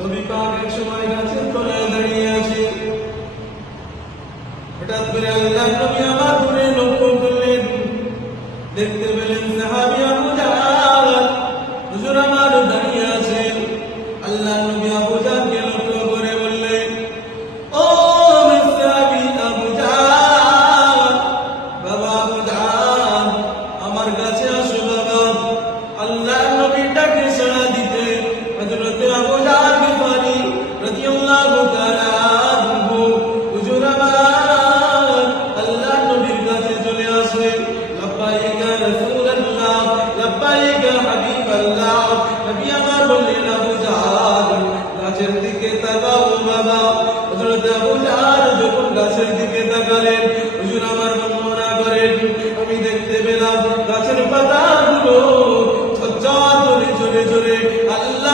নবী পাক এক সময় গাছের তলায় দাঁড়িয়ে আছে। হঠাৎ করে আল্লাহর নবী আমার দূরে লক্ষ্য করলেন, দেখতে পেলেন সাহাবী আবু জাহল হুজুর আমার দাঁড়িয়ে আছেন। আল্লাহর নবী আবু জাহলকে লক্ষ্য করে বললেন, ও সাহাবী আবু জাহল, বাবা আবু জাহল, আমার কাছে আসো বাবা। আল্লাহর নবী ডাকে সাড়া দিতে হযরত আবু জাহল গিফারি রাদিয়াল্লাহু তাআলা আনহু হুজুর আমার আল্লাহর নবীর কাছে চলে আসে। লব্বাইক ইয়া রাসূলুল্লাহ, লব্বাইক ইয়া হাবিবাল্লাহ। নবী আমার বললেন, আবু জাহল গাছের দিকে তাকাও বাবা। হযরত আবু জাহল যখন গাছের দিকে তাকালেন, হুজুর আমার বর্ণনা করেন, আমি দেখতে পেলাম গাছের পাতাগুলো ঝরঝর করে জোরে জোরে আল্লাহ